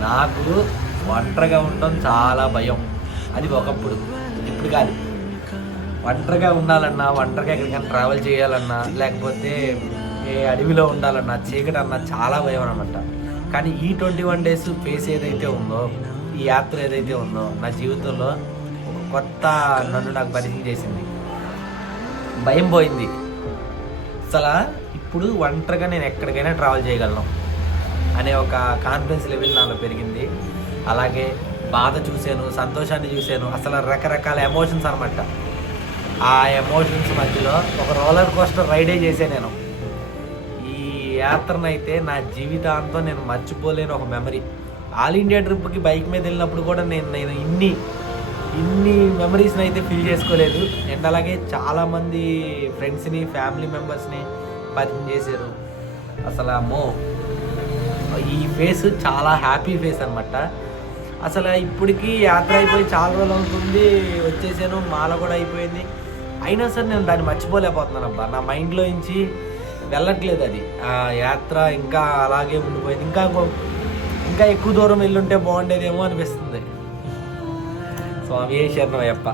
నాకు ఒంటరిగా ఉండడం చాలా భయం. అది ఒకప్పుడు. ఇప్పుడు కాదు. ఒంటరిగా ఉండాలన్నా ఒంటరిగా ఎక్కడికైనా ట్రావెల్ చేయాలన్నా లేకపోతే ఏ అడవిలో ఉండాలన్నా చీకటి అన్నా చాలా భయం అనమాట కానీ ఈ ట్వంటీ వన్ డేస్ ఫేస్ ఏదైతే ఉందో ఈ యాత్ర ఏదైతే ఉందో నా జీవితంలో ఒక కొత్త నన్ను నాకు పరిచయం చేసింది. భయం పోయింది. అసలు ఇప్పుడు ఒంటరిగా నేను ఎక్కడికైనా ట్రావెల్ చేయగలను. అనే ఒక కాన్ఫిడెన్స్ లెవెల్ నాలో పెరిగింది. అలాగే బాధ చూశాను సంతోషాన్ని చూశాను. అసలు రకరకాల ఎమోషన్స్ అనమాట ఆ ఎమోషన్స్ మధ్యలో ఒక రోలర్ కోస్టర్ రైడే చేశాను నేను. ఈ యాత్రనైతే నా జీవితాంతం నేను మర్చిపోలేని ఒక మెమరీ ఆల్ ఇండియా ట్రిప్కి బైక్ మీద వెళ్ళినప్పుడు కూడా నేను నేను ఇన్ని ఇన్ని మెమరీస్ని అయితే ఫీల్ చేసుకోలేదు. అండ్ అలాగే చాలామంది ఫ్రెండ్స్ని ఫ్యామిలీ మెంబర్స్ని పరిచయం చేశారు అసలు అమ్మో ఫేస్ చాలా హ్యాపీ ఫేస్ అనమాట అసలు ఇప్పటికీ యాత్ర అయిపోయి చాలా రోజులు అవుతుంది వచ్చేసాను మాల కూడా అయిపోయింది. అయినా సరే నేను దాన్ని మర్చిపోలేకపోతున్నాను అబ్బా. నా మైండ్లో నుంచి వెళ్ళట్లేదు అది. ఆ యాత్ర ఇంకా అలాగే ఉండిపోయింది. ఇంకా ఇంకా ఎక్కువ దూరం వెళ్ళుంటే బాగుండేదేమో అనిపిస్తుంది. స్వామి శరణం అయ్యప్ప